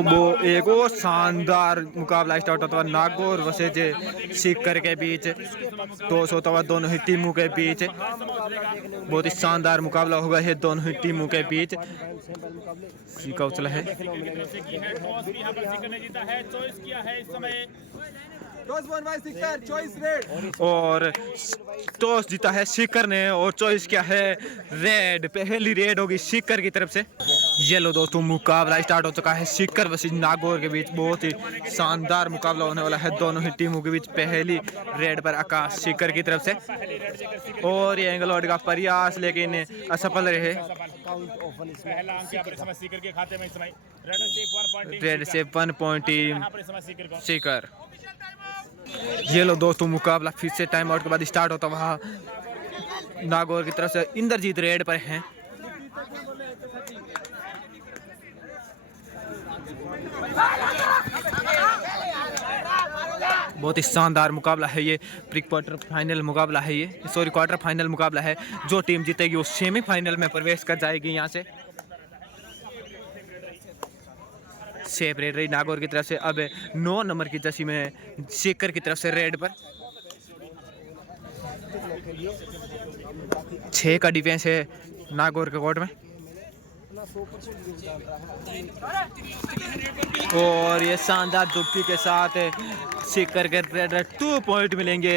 तो वो एक और शानदार मुकाबला स्टार्ट होता है नागौर वर्सेज सीकर के बीच। टॉस होता हुआ दोनों ही टीमों के बीच, बहुत ही शानदार मुकाबला होगा है दोनों ही टीमों के बीच। सीका उछला है और टॉस जीता है सीकर ने और चॉइस किया है रेड। पहली रेड होगी सीकर की तरफ से। ये लो दोस्तों मुकाबला स्टार्ट हो चुका है सीकर वर्सेस नागौर के बीच। बहुत ही शानदार मुकाबला होने वाला है दोनों ही टीमों के बीच। पहली रेड पर आकाश सीकर की तरफ से और ये एंगलवर्ड का प्रयास लेकिन असफल रहे। रेड से 1 पॉइंट टीम सीकर। ये लो दोस्तों मुकाबला फिर से टाइम आउट के बाद स्टार्ट होता वहाँ नागौर की तरफ से इंद्रजीत रेड पर हैं। बहुत ही शानदार मुकाबला है ये। प्री क्वार्टर फाइनल मुकाबला है ये, सॉरी क्वार्टर फाइनल मुकाबला है। जो टीम जीतेगी वो सेमीफाइनल में प्रवेश कर जाएगी। यहाँ से सेफ रेड रही नागौर की तरफ से। अब 9 नंबर की जर्सी में सीकर की तरफ से रेड पर 6 का डिफेंस है नागौर के कोर्ट में। और ये शानदार डुबकी के साथ सीकर के रेड 2 पॉइंट मिलेंगे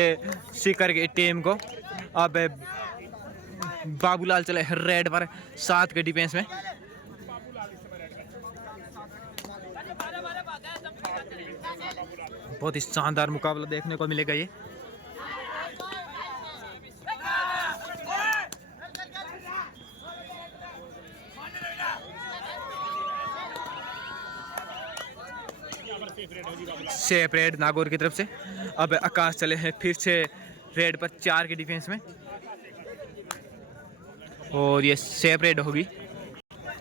सीकर की टीम को। अब बाबूलाल चले रेड पर 7 के डिफेंस में। बहुत ही शानदार मुकाबला देखने को मिलेगा ये। सेफ रेड नागौर की तरफ से। अब आकाश चले हैं फिर से रेड पर 4 के डिफेंस में और ये सेफ रेड होगी।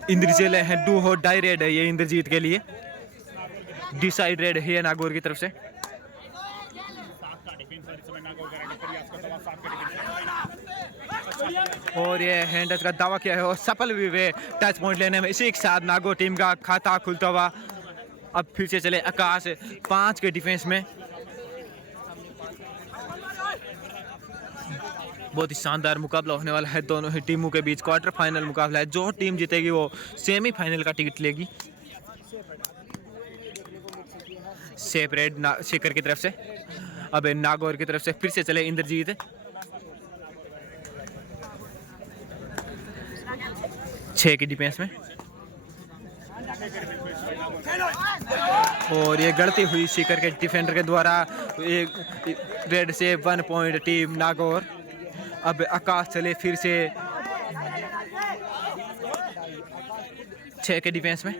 इंद्रजीत है 2 हो डाई रेड है ये इंद्रजीत के लिए। डिसाइड रेड है नागौर की तरफ से। और ये हैंड टच का दावा किया है और सफल भी हुए टच पॉइंट लेने में। इसी के साथ नागौर टीम का खाता खुलता हुआ अब फिर से चले आकाश 5 के डिफेंस में। बहुत ही शानदार मुकाबला होने वाला है दोनों ही टीमों के बीच। क्वार्टर फाइनल मुकाबला है। जो टीम जीतेगी वो सेमीफाइनल का टिकट लेगी। सेफ रेड सीकर की तरफ से। अब नागौर की तरफ से फिर से चले इंद्रजीत 6 की डिफेंस में। और ये गलती हुई सीकर के डिफेंडर के द्वारा। एक रेड से 1 पॉइंट टीम नागौर। अब आकाश चले फिर से 6 के डिफेंस में।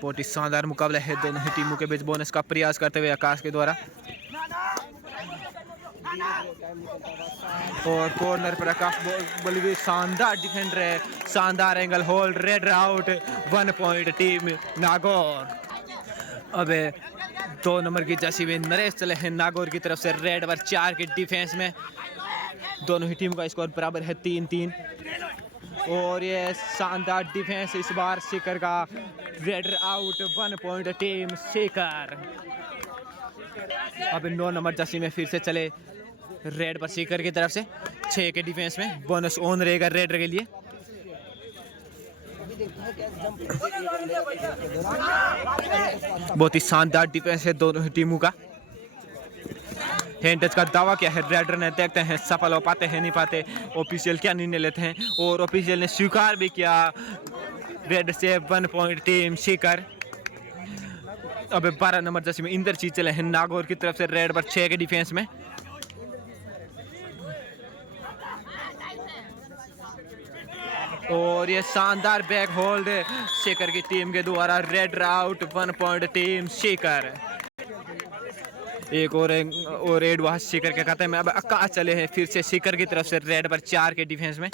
बहुत ही शानदार मुकाबला है दोनों ही टीमों के बीच। बोनस का प्रयास करते हुए आकाश के द्वारा और कॉर्नर पर आकाश बल्कि शानदार डिफेंडर है। शानदार angle hold red out 1 point team Nagaur. अब 2 नंबर की जर्सी में नरेश चले हैं नागौर की तरफ से रेड पर 4 के डिफेंस में। दोनों ही टीम का स्कोर बराबर है 3-3। और ये शानदार डिफेंस इस बार सीकर का। Red out 1 point team Sikar. अब 9 नंबर जर्सी में फिर से चले रेड पर सीकर की तरफ से 6 के डिफेंस में। बोनस ऑन रहेगा रेड के लिए। बहुत ही शानदार डिफेंस है दोनों ही टीमों का। हैंड टच का दावा किया है रेडर ने। देखते हैं सफल हो पाते हैं नहीं पाते, ऑफिशियल क्या निर्णय लेते हैं। और ऑफिशियल ने स्वीकार भी किया रेड से 1 पॉइंट टीम सीकर। अब 12 नंबर जर्सी में इंद्रजीत चले हैं नागौर की तरफ से रेड पर 6 के डिफेंस में। और ये शानदार बैक होल्ड सीकर की टीम के द्वारा। Red out 1 point team Sikar. एक और रेड वहां सीकर के खाते में। अब आकाश चले हैं फिर से सीकर की तरफ से रेड पर 4 के डिफेंस में।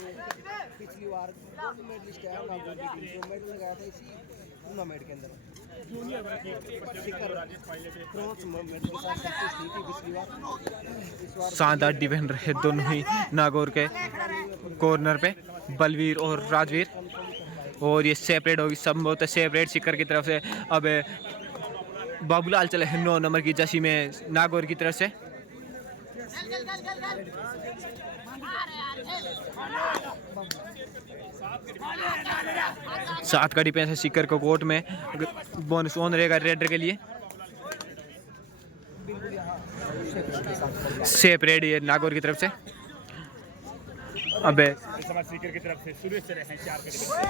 शानदार डिफेंडर है दोनों ही नागौर के कॉर्नर पे, बलवीर और राजवीर। और ये सेपरेट होगी, संभवतः सेपरेट सीकर की तरफ से। अब बाबूलाल चले हैं 9 नंबर की जर्सी में नागौर की तरफ से। सात का डिफेंस है सीकर को कोर्ट में, बोनस ऑन रहेगा रेडर के लिए। सेपरेट ये नागौर की तरफ से। अबे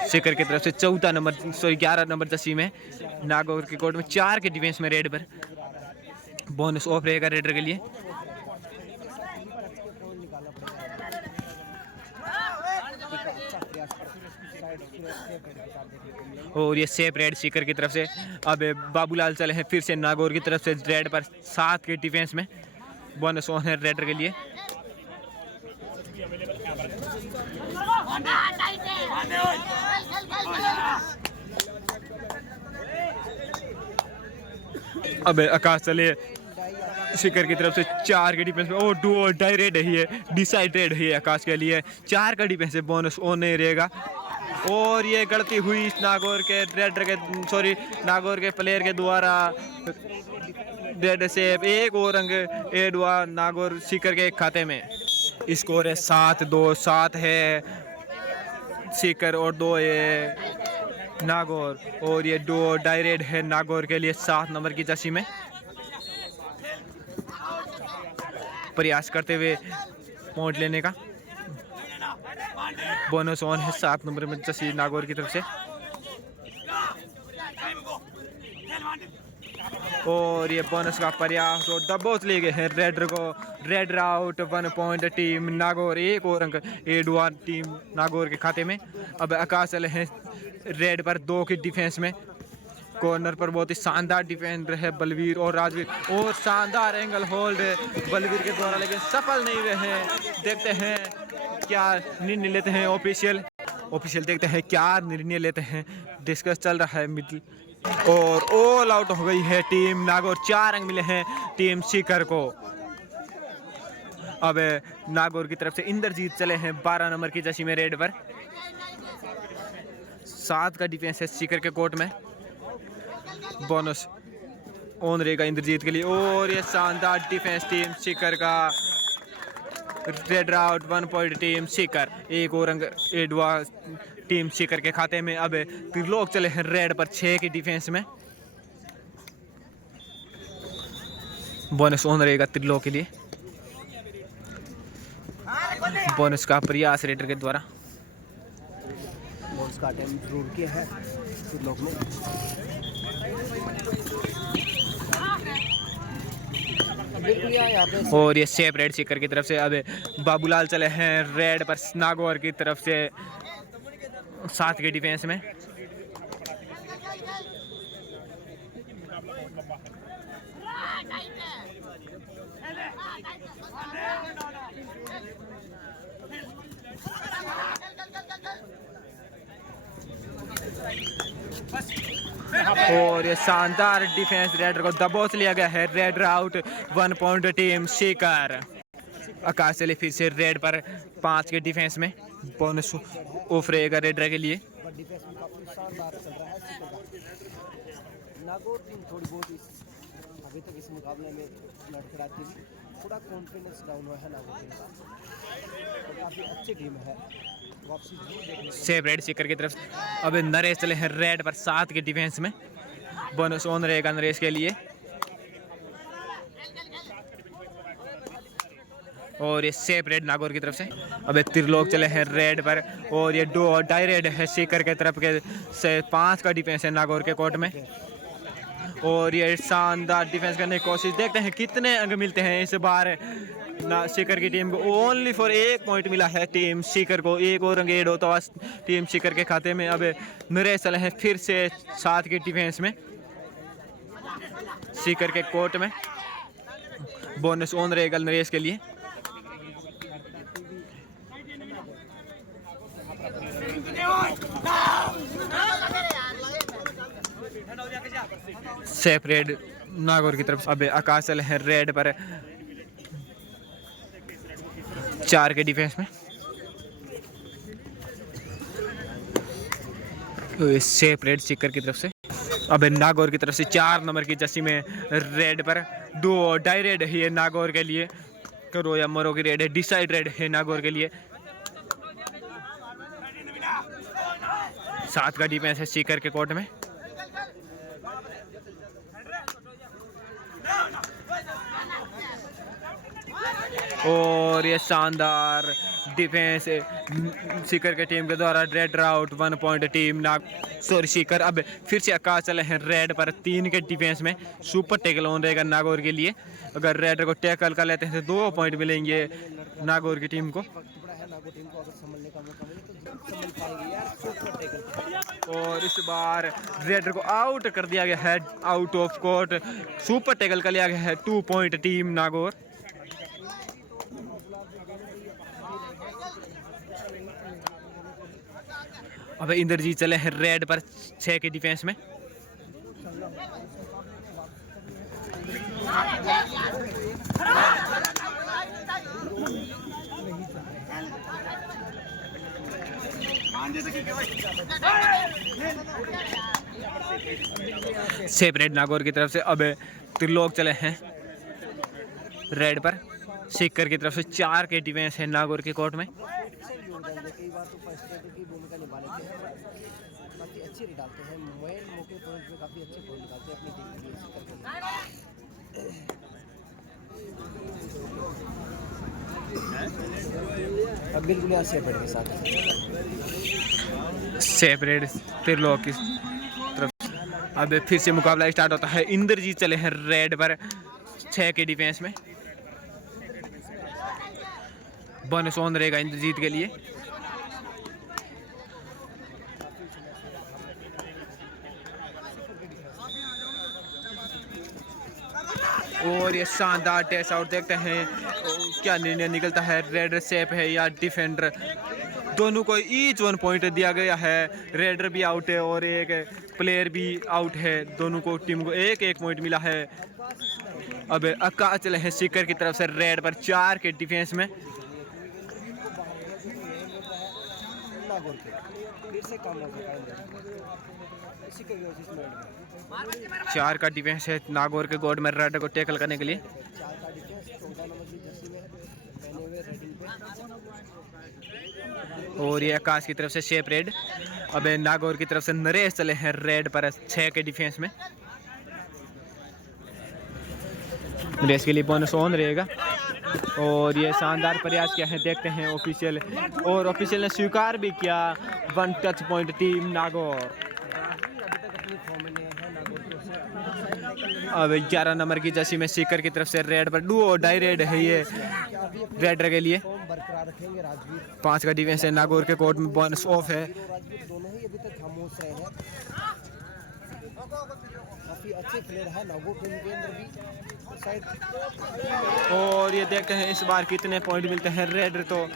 सीकर की तरफ से 14 नंबर 11 नंबर जर्सी में नागौर के कोर्ट में 4 के डिफेंस में रेड पर, बोनस ऑफ रहेगा रेडर के लिए। और ये सेप रेड सीकर की तरफ से। अब बाबूलाल चले हैं फिर से नागौर की तरफ से रेड पर 7 के डिफेंस में, बोनस ऑन है रेडर के लिए। अब आकाश चले सीकर की तरफ से 4 के डिफेंस में। ओ डू और डाई रेड है, डिसाइड रेड है आकाश के लिए। 4 का डिफेंस है, बोनस ऑन नहीं रहेगा। और ये गलती हुई नागौर के रेडर के, सॉरी नागौर के प्लेयर के द्वारा। रेड से एक और अंक एड हुआ नागौर सीकर के खाते में। स्कोर है 7-2। 7 है सीकर और 2 है नागौर। और ये 2 डाई रेड है नागौर के लिए 7 नंबर की जर्सी में। प्रयास करते हुए पॉइंट लेने का, बोनस ऑन है 7 नंबर में जर्सी नागौर की तरफ से। और ये बोनस का प्रयास और दबोच ले गए हैं रेडर को। Raider out, 1 point team Nagaur. एक और अंक एड हुआ टीम नागौर के खाते में। अब आकाश चले हैं रेड पर 2 की डिफेंस में। कॉर्नर पर बहुत ही शानदार डिफेंडर है बलवीर और राजवीर। और शानदार एंगल होल्ड बलवीर के द्वारा, लेकिन सफल नहीं हुए हैं। देखते हैं क्या निर्णय लेते हैं ऑफिशियल देखते हैं क्या निर्णय लेते हैं। डिस्कस चल रहा है मिडिल। और ऑल आउट हो गई है टीम नागौर। 4 अंक मिले हैं टीम सीकर को। अब नागौर की तरफ से इंद्रजीत चले हैं 12 नंबर की जर्सी में रेड पर। 7 का डिफेंस है सीकर के कोर्ट में, बोनस ऑन रहेगा इंद्रजीत के लिए। और ये शानदार डिफेंस टीम सीकर का। Red out, 1 point team Sikar. एक और अंक एड हुआ टीम सीकर के खाते में। अब त्रिलोक चले हैं रेड पर 6 की डिफेंस में, बोनस ऑन रहेगा त्रिलोक के लिए। बोनस का प्रयास रेडर के द्वारा। बोनस का अटेम्प्ट जरूर किया है त्रिलोक ने। और ये सेप रेड सीकर की तरफ से। अब बाबूलाल चले हैं रेड पर नागौर की तरफ से 7 के डिफेंस में। और ये शानदार डिफेंस रेडर को दबोच लिया गया है। Raider out, 1 point team Sikar. Akash चले फिर से रेड पर 5 के डिफेंस में, बोनस ऑफ रहेगा रेडर के लिए। नागौर टीम थोड़ी बहुत अभी तक इस मुकाबले में लड़खड़ाती हुई, थोड़ा कॉन्फिडेंस डाउन हुआ है नागौर टीम का। तो काफ़ी अच्छी टीम है। सेप रेड सीकर की तरफ। अब नरेश चले हैं रेड पर 7 के डिफेंस में, बोनस ऑन रहेगा नरेश के लिए। और ये सेप रेड नागौर की तरफ से। अब त्रिलोक चले हैं रेड पर। और ये 2 डाई रेड है सीकर के तरफ के से 5 का डिफेंस है नागौर के कोर्ट में। और ये शानदार डिफेंस करने की कोशिश। देखते हैं कितने अंक मिलते हैं इस बार सीकर की टीम को। ओनली फॉर 1 पॉइंट मिला है टीम सीकर को। एक और अंक एड होता हुआ टीम सीकर के खाते में। अब नरेश चले हैं फिर से 7 के डिफेंस में सीकर के कोर्ट में, बोनस ऑन रहेगा नरेश के लिए। सेपरेट नागौर की तरफ से। अब आकाश चले हैं रेड पर 4 के डिफेंस में। सेपरेट सीकर की तरफ से। अब नागौर की तरफ से 4 नंबर की जर्सी में रेड पर 2 डाई रेड है ये नागौर के लिए। करो या मरो की रेड है, डिसाइड रेड है नागौर के लिए। 7 का डिफेंस है सीकर के कोर्ट में। और ये शानदार डिफेंस सीकर के टीम के द्वारा। Red out 1 point team Sikar. अब फिर से आकाश चले हैं रेड पर 3 के डिफेंस में। सुपर टैकल ऑन रहेगा नागौर के लिए। अगर रेड को टैकल कर लेते हैं तो 2 पॉइंट मिलेंगे नागौर की टीम को। और इस बार रेड को आउट कर दिया गया है, out of court. Super tackle कर लिया गया है, 2 पॉइंट टीम नागौर। अब इंद्रजीत चले हैं रेड पर 6 के डिफेंस में। सेपरेट नागौर की तरफ से। अब त्रिलोक चले हैं रेड पर सीकर की तरफ से। 4 के डिफेंस है नागौर के कोर्ट में। अब बिल्कुल यहाँ सेपरेट के साथ सेपरेट त्रिलोक की तरफ। अब फिर से मुकाबला स्टार्ट होता है। इंद्रजीत चले हैं रेड पर 6 के डिफेंस में। बोनस ऑन रहेगा इंद्रजीत के लिए। और ये शानदार टेस्ट आउट। देखते हैं क्या निर्णय निकलता है। रेडर सेफ है या डिफेंडर। दोनों को ईच 1 पॉइंट दिया गया है। रेडर भी आउट है और एक प्लेयर भी आउट है। दोनों को टीम को 1-1 पॉइंट मिला है। अब आकाश चले हैं सीकर की तरफ से रेड पर 4 के डिफेंस में। चार का डिफेंस है नागौर के गोड में रेड को टैकल करने के लिए। और ये आकाश की तरफ से शेप रेड। अब नागौर की तरफ से नरेश चले हैं रेड पर 6 के डिफेंस में। नरेश के लिए बोनस ऑन रहेगा। और ये शानदार प्रयास किया है, देखते हैं ऑफिशियल। और ऑफिशियल ने स्वीकार भी किया 1 टच पॉइंट टीम नागौर। अब 11 नंबर की जर्सी में सीकर की तरफ से रेड पर डुओ डाई रेड है ये रेडर के लिए। 5 का डिफेंस है नागौर के कोर्ट में। बोनस ऑफ है। और ये देखते हैं इस बार कितने पॉइंट मिलते हैं रेडर। तो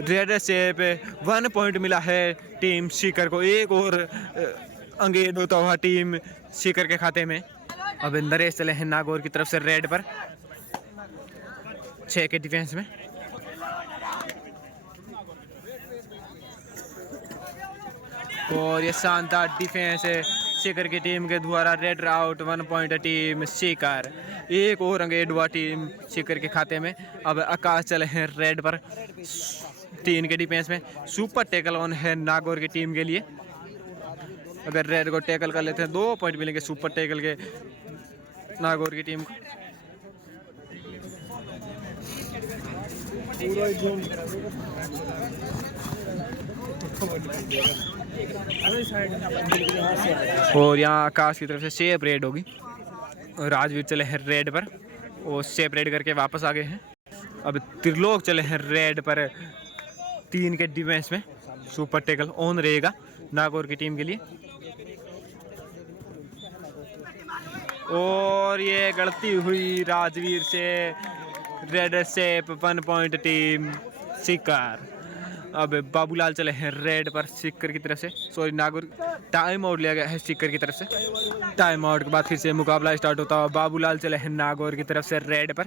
रेडर से पे 1 पॉइंट मिला है टीम सीकर को। एक और अंगेज होता हुआ टीम सीकर के खाते में। अब नरेश चले हैं नागौर की तरफ से रेड पर 6 के डिफेंस में। और ये शानदार डिफेंस है सीकर की टीम के द्वारा। Red out 1 point team Sikar. एक और अंगेज हुआ टीम सीकर के खाते में। अब आकाश चले हैं रेड पर 3 के डिफेंस में। सुपर टैकल ऑन है नागौर की टीम के लिए। अगर रेड को टैकल कर लेते हैं 2 पॉइंट मिलेंगे सुपर टैकल के नागौर की टीम को। और यहाँ आकाश की तरफ से शेप रेड होगी। राजवीर चले हैं रेड पर और शेप रेड करके वापस आ गए हैं। अब त्रिलोक चले हैं रेड पर 3 के डिफेंस में। सुपर टैकल ऑन रहेगा नागौर की टीम के लिए। और ये गलती हुई राजवीर से। Red shape 1 point team Sikar. अब बाबूलाल चले हैं रेड पर सीकर की तरफ से, सॉरी नागौर। टाइम आउट लिया गया है सीकर की तरफ से। टाइम आउट के बाद फिर से मुकाबला स्टार्ट होता है। बाबूलाल चले हैं नागौर की तरफ से रेड पर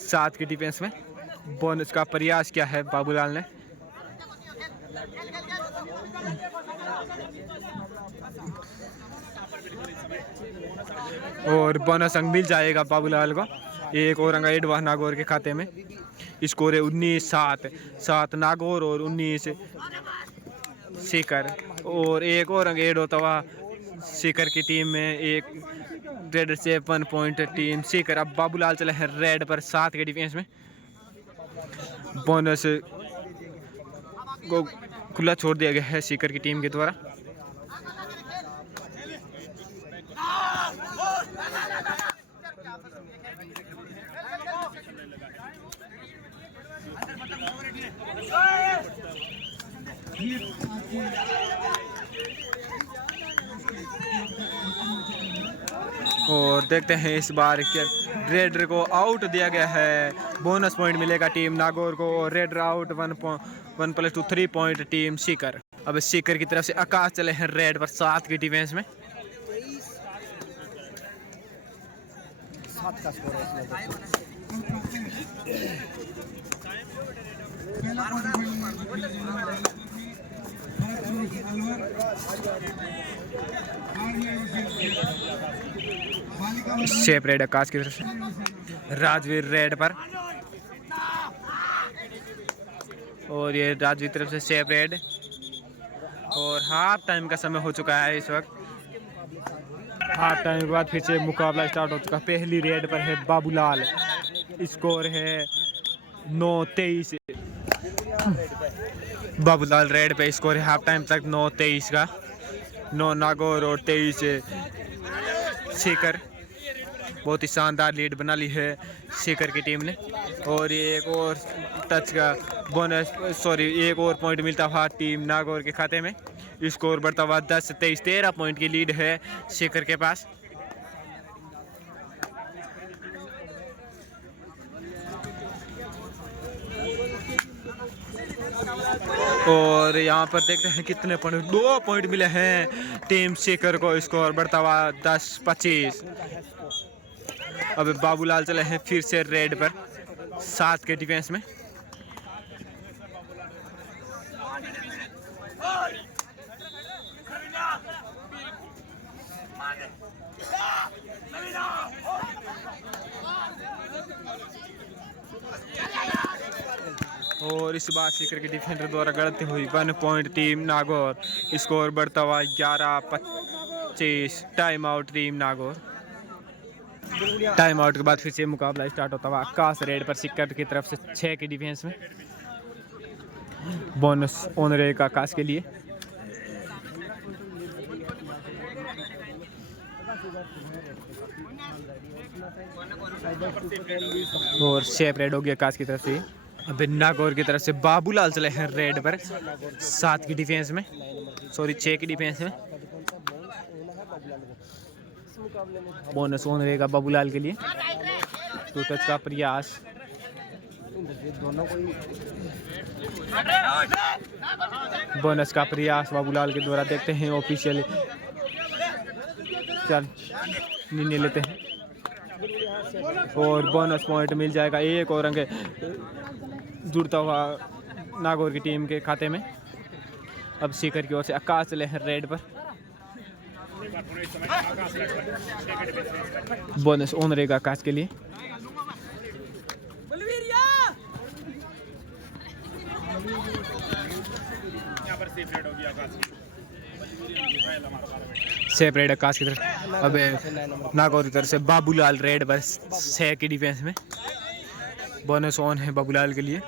7 की डिफेंस में। बोनस का प्रयास किया है बाबूलाल ने। और बोनस अंक मिल जाएगा बाबूलाल को। एक और अंक एड हुआ नागौर के खाते में। स्कोर है 19-7, 7 नागौर और 19 सीकर। और एक और अंक एड होता हुआ सीकर की टीम में, एक रेड से 1 पॉइंट टीम सीकर। अब बाबूलाल चले हैं रेड पर 7 के डिफेंस में। बोनस को खुला छोड़ दिया गया है सीकर की टीम के द्वारा। और देखते हैं इस बार रेडर को आउट दिया गया है। बोनस पॉइंट मिलेगा टीम नागौर को। और raider out 1+2 3 point team Sikar. अब सीकर की तरफ से आकाश चले हैं रेड पर 7 की डिफेंस में। 7 का स्कोर है इसमें। शेप रेड आकाश की तरफ से, राजवीर रेड पर। और ये राजवीर की तरफ से शेप रेड। और हाफ टाइम का समय हो चुका है इस वक्त। हाफ टाइम के बाद फिर से मुकाबला स्टार्ट हो चुका है। पहली रेड पर है बाबूलाल। स्कोर है 9-23। बाबूलाल रेड पे स्कोर है हाफ टाइम तक 9-23 का। 9 नागौर और 23 सीकर। बहुत ही शानदार लीड बना ली है सीकर की टीम ने। और ये एक और टच का बोनस, सॉरी एक और पॉइंट मिलता हुआ टीम नागौर के खाते में। स्कोर बढ़ता हुआ 10-23, 13 पॉइंट की लीड है सीकर के पास। और यहाँ पर देखते हैं कितने पॉइंट, 2 पॉइंट मिले हैं टीम सीकर को। स्कोर बढ़ता हुआ 10-25। अब बाबूलाल चले हैं फिर से रेड पर 7 के डिफेंस में। और इस बार सीकर के डिफेंडर द्वारा गलती हुई। 1 पॉइंट टीम नागौर। स्कोर बढ़ता हुआ 11-25। Time out team Nagaur. Time out के बाद फिर से मुकाबला स्टार्ट होता हुआ आकाश रेड पर सीकर की तरफ से 6 की डिफेंस में। बोनस ऑन रहेगा आकाश के लिए। और शेप रेड हो गया आकाश की तरफ से। अब नागौर की तरफ से बाबूलाल चले हैं रेड पर 7 की डिफेंस में, सॉरी 6 की डिफेंस में। बोनस ऑन रहेगा बाबूलाल के लिए। तो टच का प्रयास। बोनस का प्रयास बाबूलाल के द्वारा। देखते हैं ऑफिशियल चल निर्णय लेते हैं। और बोनस पॉइंट मिल जाएगा। एक और अंक जुड़ता हुआ नागौर की टीम के खाते में। अब सीकर की ओर से आकाश चले हैं रेड पर। बोनस ऑन रहेगा आकाश के लिए। सेफ रेड आकाश की तरफ। अब नागौर की तरफ से बाबूलाल रेड पर 6 की डिफेंस में। बोनस ऑन है बाबूलाल के लिए।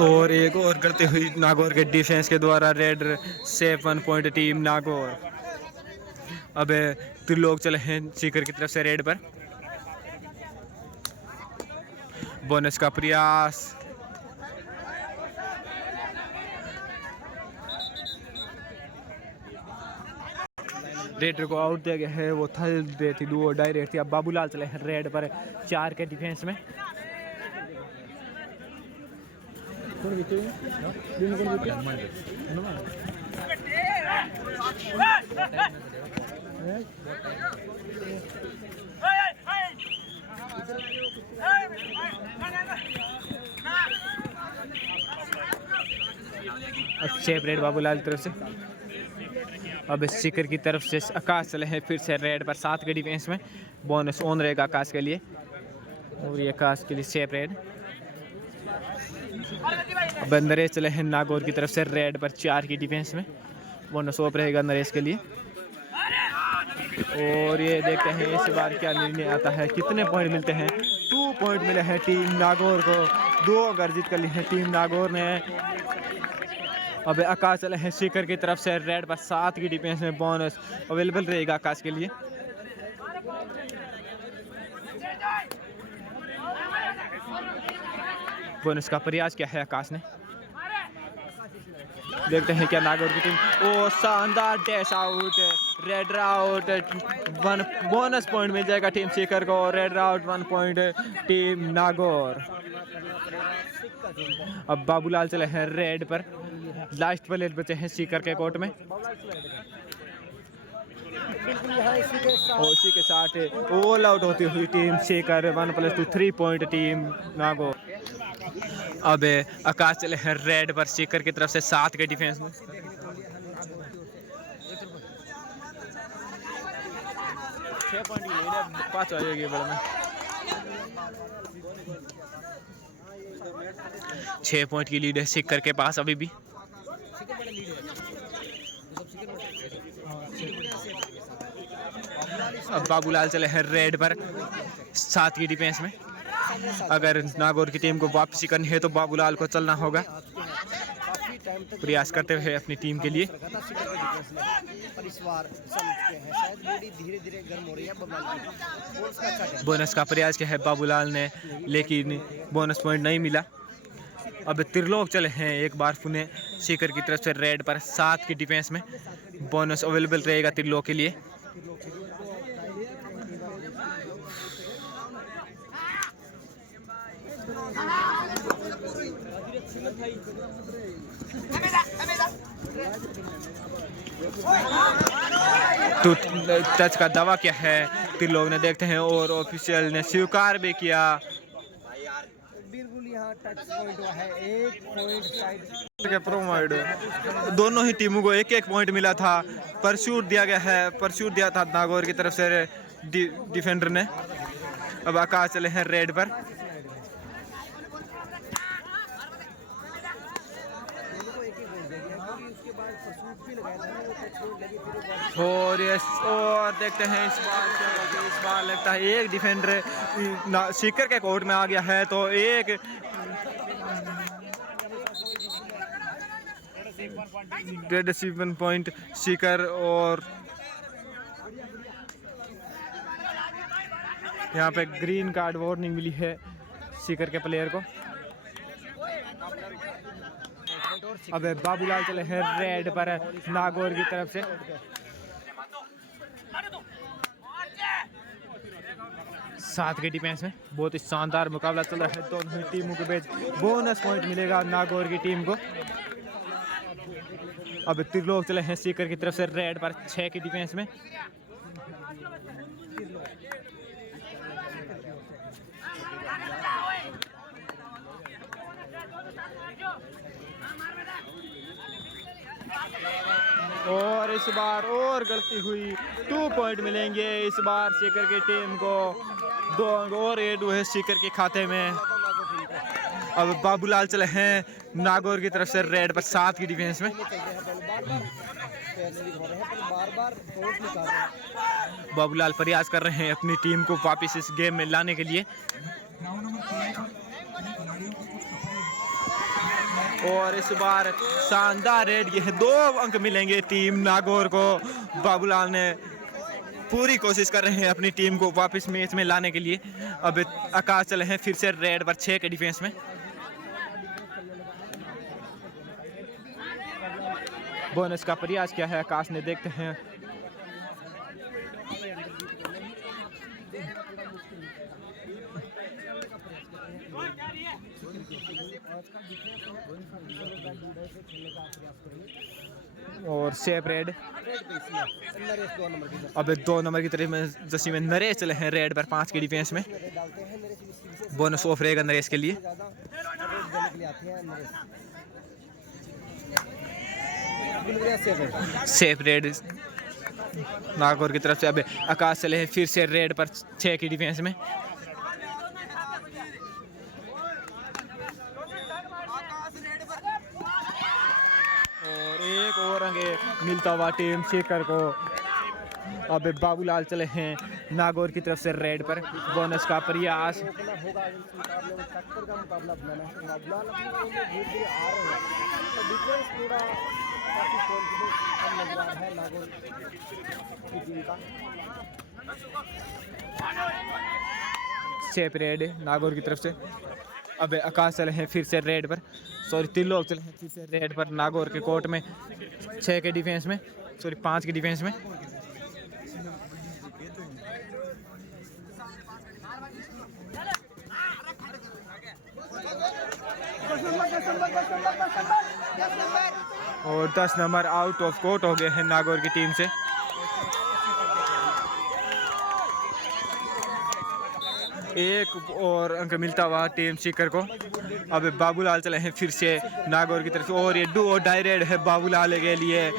और एक और करते हुई नागौर के डिफेंस के द्वारा red safe 1 point team Nagaur. अब त्रिलोक चले हैं सीकर की तरफ से रेड पर। बोनस का प्रयास। रेडर को आउट दिया गया है, वो थल दे थी, वो डायरेक्ट थी। अब बाबूलाल चले हैं रेड पर 4 के डिफेंस में। अच्छे रेड बाबूलाल की तरफ से। अब सीकर की तरफ से आकाश चले हैं फिर से रेड पर 7 के डिफेंस में। बोनस ऑन रहेगा आकाश के लिए, और ये आकाश के लिए सेफ रेड। अब नरेश चले हैं नागौर की तरफ से रेड पर 4 की डिफेंस में। बोनस ऑफ रहेगा नरेश के लिए। और ये देखते हैं इस बार क्या निर्णय आता है, कितने पॉइंट मिलते हैं। 2 पॉइंट मिले हैं टीम नागौर को, 2 अगर जीत कर ली है टीम नागौर ने। अब आकाश चले हैं सीकर की तरफ से रेड पर 7 की डिफेंस में। बोनस अवेलेबल रहेगा आकाश के लिए। बोनस का प्रयास किया है आकाश ने। देखते हैं क्या नागौर की टीम। ओ शानदार dash out, raid out. 1 bonus point मिल जाएगा टीम सीकर को। Raid out 1 point team Nagaur. अब बाबूलाल चले हैं रेड पर, लास्ट प्लेयर बचे हैं सीकर के कोर्ट में। और इसी के साथ ऑल आउट होती हुई team Sikar 1+2 3 point team Nagaur. अब आकाश चले हैं रेड पर सीकर की तरफ से 7 के डिफेंस में। 6 पॉइंट की लीड है, 5 आ जाएगी बड़ा में। 6 पॉइंट की लीड है सीकर के पास अभी भी। अब बाबूलाल चले हैं रेड पर 7 की डिफेंस में। अगर नागौर की टीम को वापसी करनी है तो बाबूलाल को चलना होगा, प्रयास करते हुए अपनी टीम के लिए। बोनस का प्रयास किया है बाबूलाल ने, लेकिन बोनस पॉइंट नहीं मिला। अब त्रिलोक चले हैं एक बार पुणे सीकर की तरफ से रेड पर 7 की डिफेंस में। बोनस अवेलेबल रहेगा त्रिलोक के लिए। तो टच का दावा किया है त्रिलोक ने, देखते हैं, और ऑफिशियल ने स्वीकार भी किया। बिल्कुल यहाँ टच पॉइंट हुआ है, 1 पॉइंट प्रोवाइड। दोनों ही टीमों को 1-1 पॉइंट मिला था। परस्यूट दिया गया है, परस्यूट दिया था नागौर की तरफ से डिफेंडर ने। अब आकाश चले हैं रेड पर। और देखते हैं इस बार लगता है एक डिफेंडर सीकर के कोर्ट में आ गया है, तो एक डेड 7 पॉइंट सीकर। और यहाँ पे ग्रीन कार्ड वार्निंग मिली है सीकर के प्लेयर को। अब बाबूलाल चले हैं रेड पर नागौर की तरफ से। सात के डिफेंस में बहुत ही शानदार मुकाबला चल रहा है दोनों ही टीमों के बीच। बोनस पॉइंट मिलेगा नागौर की टीम को। अब त्रिलोक चले हैं सीकर की तरफ से रेड पर 6 की डिफेंस में। और इस बार और गलती हुई, 2 पॉइंट मिलेंगे इस बार सीकर की टीम को। 2 अंक और एड हुए सीकर के खाते में। अब बाबूलाल चले हैं नागौर की तरफ से रेड पर 7 की डिफेंस में। बाबूलाल प्रयास कर रहे हैं अपनी टीम को वापस इस गेम में लाने के लिए। और इस बार शानदार रेड, ये 2 अंक मिलेंगे टीम नागौर को। बाबूलाल ने पूरी कोशिश कर रहे हैं अपनी टीम को वापस मैच में लाने के लिए। अब आकाश चले हैं फिर से रेड पर 6 के डिफेंस में। बोनस का प्रयास किया है आकाश ने, देखते हैं। आज का डिफरेंस है लीडर से खेलने का प्रयास करेंगे और सेफ रेड। रेड पे इसमें नरेश 2 नंबर की अब 2 नंबर की तरफ में जर्सी में नरेश चले हैं रेड पर 5 के डिफेंस में। रेड डालते हैं नरेश विशेष बोनस ऑफ रहेगा नरेश के लिए। ज़्यादा रेड देने के लिए आते हैं नरेश बिल्कुल safe red safe red Nagaur की तरफ से। अब आकाश चले हैं फिर से रेड पर 6 की डिफेंस में। और एक और अंगे मिलता हुआ टीम सीकर को। अब बाबूलाल चले हैं नागौर की तरफ से रेड पर। बोनस का प्रयास। रोकना होगा इस मुकाबले में टक्कर का मुकाबला बनाना है बाबूलाल अपनी टीम में धीरे धीरे आ रहे हैं तो डिफरेंस थोड़ा काफ़ी कॉन्फिडेंस कम लग रहा है नागौर की टीम का सेफ रेड नागौर की तरफ से। अब आकाश चले हैं फिर से रेड पर, सॉरी त्रिलोक चले हैं फिर से रेड पर नागौर के कोर्ट में 6 के डिफेंस में, सॉरी 5 के डिफेंस में। और 10 नंबर आउट ऑफ कोर्ट हो गए हैं नागौर की टीम से। एक और अंक मिलता हुआ टीम सीकर को। अब बाबूलाल चले हैं फिर से नागौर की तरफ से और ये डू और डाई रेड है बाबूलाल के लिए।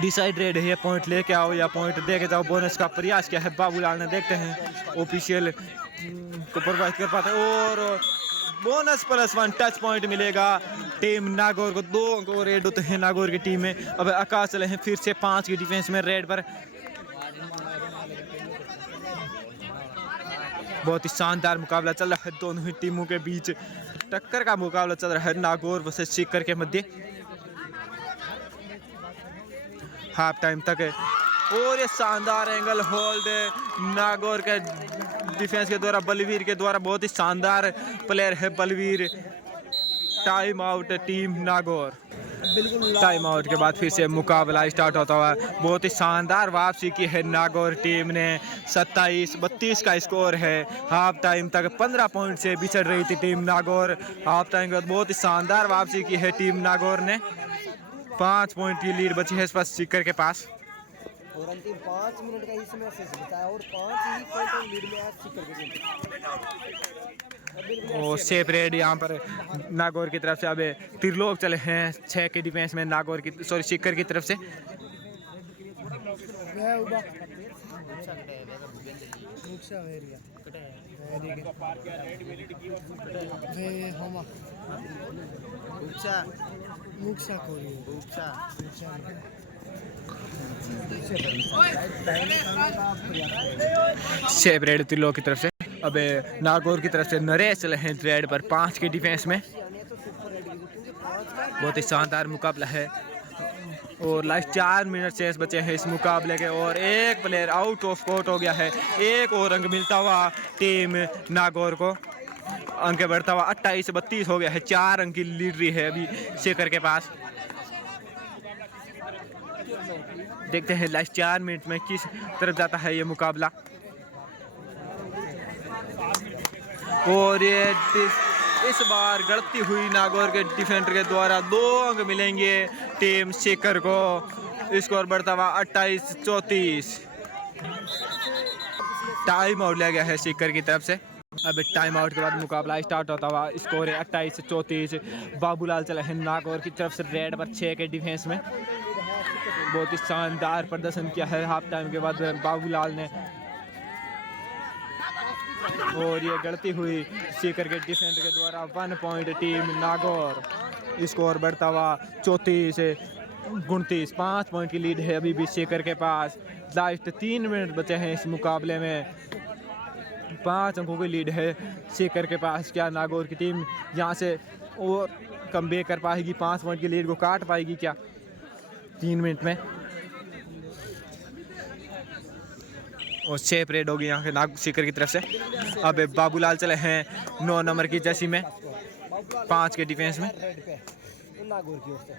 डिसाइड रेड है, ये पॉइंट लेके आओ या पॉइंट दे के जाओ। बोनस का प्रयास किया है बाबूलाल ने, देखते हैं ऑफिशियल को प्रोवाइड कर पाते हैं। और बोनस +1 टच पॉइंट मिलेगा टीम नागौर को। 2 अंक और रेड होते हैं नागौर की टीम में। अब आकाश चले हैं फिर से 5 की डिफेंस में रेड पर। बहुत ही शानदार मुकाबला चल रहा है दोनों ही टीमों के बीच। टक्कर का मुकाबला चल रहा है नागौर वर्सेस सीकर के मध्य। हाफ टाइम तक है और ये शानदार एंगल होल्ड नागौर के डिफेंस के द्वारा, बलवीर के द्वारा। बहुत ही शानदार प्लेयर है Balveer. Time out team Nagaur. Time out के बाद फिर से मुकाबला स्टार्ट होता हुआ। बहुत ही शानदार वापसी की है नागौर टीम ने। 27-32 का स्कोर है। हाफ टाइम तक 15 पॉइंट से बिछड़ रही थी टीम नागौर। हाफ टाइम के बाद बहुत ही शानदार वापसी की है टीम नागौर ने। 5 पॉइंट की लीड बची है इस पर सीकर के पास। और अंतिम 5 मिनट का इसमें शेष बचा है और 5 ही पॉइंट लीड में आज सीकर के। और सेफ रेड यहाँ पर नागौर की तरफ से। अब त्रिलोक चले हैं 6 के डिफेंस में नागौर की, सॉरी सीकर की तरफ से। सेफ रेड त्रिलोक की तरफ से। अब नागौर की तरफ से नरेश चले हैं रेड पर 5 के डिफेंस में। बहुत ही शानदार मुकाबला है और लास्ट 4 मिनट शेष बचे हैं इस मुकाबले के। और एक प्लेयर आउट ऑफ कोर्ट हो गया है। एक और अंक मिलता हुआ टीम नागौर को। अंक बढ़ता हुआ 28-32 हो गया है। 4 अंक की लीडरी है अभी शेखर के पास। देखते हैं लास्ट 4 मिनट में किस तरफ जाता है ये मुकाबला। और ये इस बार गलती हुई नागौर के डिफेंडर के द्वारा। 2 अंक मिलेंगे टीम शेखर को। स्कोर बढ़ता हुआ 28-34। टाइम आउट लिया गया है शेखर की तरफ से। अब टाइम आउट के बाद मुकाबला स्टार्ट होता हुआ। स्कोर है 28-34। बाबूलाल चले हैं नागौर की तरफ से रेड पर 6 के डिफेंस में। बहुत ही शानदार प्रदर्शन किया है हाफ टाइम के बाद बाबूलाल ने। और ये गलती हुई सीकर के डिफेंडर के द्वारा। 1 पॉइंट टीम नागौर। स्कोर बढ़ता हुआ 34-29। 5 पॉइंट की लीड है अभी भी सीकर के पास। लास्ट 3 मिनट बचे हैं इस मुकाबले में। 5 अंकों की लीड है सीकर के पास। क्या नागौर की टीम यहाँ से और कम बैक कर पाएगी? 5 पॉइंट की लीड को काट पाएगी क्या 3 मिनट में? और 6 परेड होगी यहाँ के नाग सीकर की तरफ से। अब बाबूलाल चले हैं 9 नंबर की जर्सी में 5 के डिफेंस में। नागौर की ओर से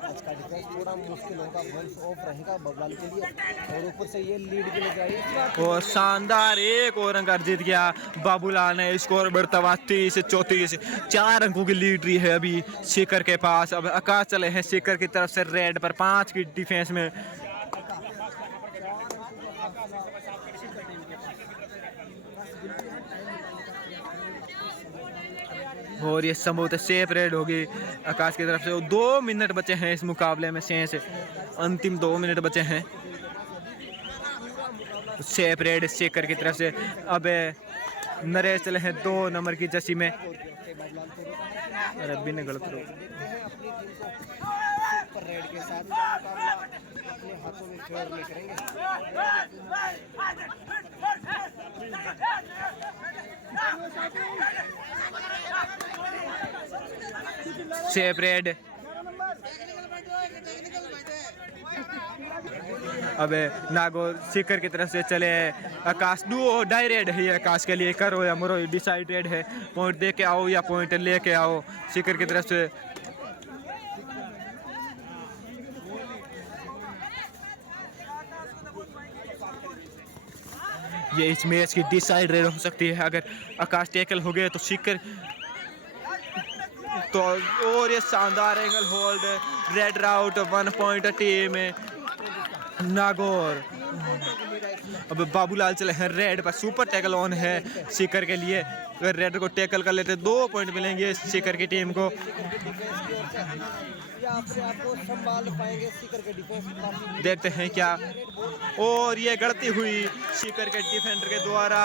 आज का डिफेंस थोड़ा मुश्किल होगा, वंस ऑफ रहेगा बबलाल के लिए, और ऊपर से ये लीड के लिए जाएगी। और शानदार एक और अंक जीत गया बाबूलाल ने। स्कोर बढ़ता हुआ 30-34, 4 अंकों की लीड रही है अभी शिखर के पास। अब आकाश चले हैं शिखर की तरफ से रेड पर 5 की डिफेंस में। और ये संभवतः सेफ रेड होगी आकाश की तरफ से। 2 मिनट बचे हैं इस मुकाबले में, शेष अंतिम 2 मिनट बचे हैं। सेफ रेड शेखर की तरफ से। अब नरेश चले हैं 2 नंबर की जर्सी में। रब्बी ने गलत रोका। रेड के साथ मुकाबला अपने हाथों में फेवर में करेंगे। Safe red. अब नागौर शिखर की तरफ से चले आकाश। डुओ डाई रेड है ये आकाश के लिए। करो या मरो, डिसाइड रेड है। पॉइंट दे के आओ या पॉइंट लेके आओ शिखर की तरफ से। ये इस मैच की डिसाइड रेड हो सकती है। अगर आकाश टैकल हो गए तो शिखर तो। और ये शानदार एंगल होल्ड, रेड राउट 1 पॉइंट टीम नागौर। अब बाबूलाल चले हैं रेड पर। सुपर टैकल ऑन है शिखर के लिए। अगर रेड को टैकल कर लेते 2 पॉइंट मिलेंगे शिखर की टीम को। देखते हैं क्या। और ये गलती हुई शिखर के डिफेंडर के द्वारा।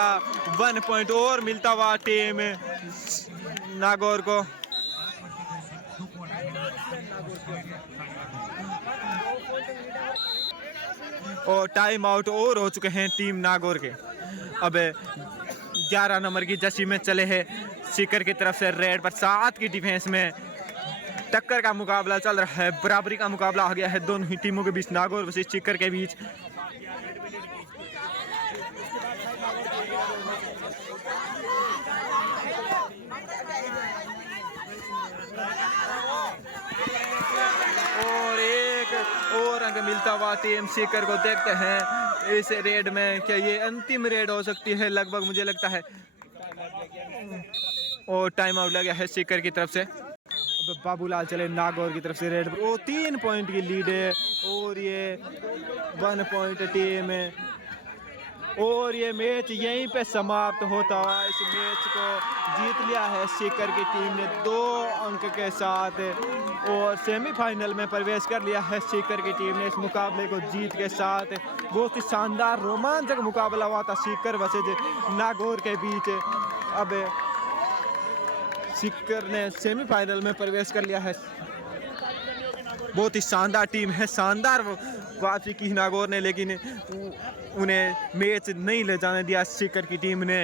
1 पॉइंट और मिलता हुआ टीम नागौर को। और टाइम आउट और हो चुके हैं टीम नागौर के। अब 11 नंबर की जर्सी में चले हैं शिखर की तरफ से रेड पर। 7 की डिफेंस में टक्कर का मुकाबला चल रहा है। बराबरी का मुकाबला आ गया है दोनों ही टीमों के बीच, नागौर वर्सेस शिखर के बीच। और एक और अंक मिलता हुआ टीम शिखर को। देखते हैं इस रेड में क्या ये अंतिम रेड हो सकती है, लगभग मुझे लगता है। और टाइम आउट लग गया है शिखर की तरफ से। अब बाबूलाल चले नागौर की तरफ से रेड पर। वो 3 पॉइंट की लीड है। और ये 1 पॉइंट टीम है। और ये मैच यहीं पे समाप्त होता हुआ इस मैच को जीत लिया है शिखर की टीम ने 2 अंक के साथ। और सेमीफाइनल में प्रवेश कर लिया है शिखर की टीम ने इस मुकाबले को जीत के साथ। बहुत ही शानदार रोमांचक मुकाबला हुआ था शिखर वर्सेस नागौर के बीच। अब शिखर ने सेमीफाइनल में प्रवेश कर लिया है। बहुत ही शानदार टीम है, शानदार वापसी की नागौर ने, लेकिन उन्हें मैच नहीं ले जाने दिया शिखर की टीम ने।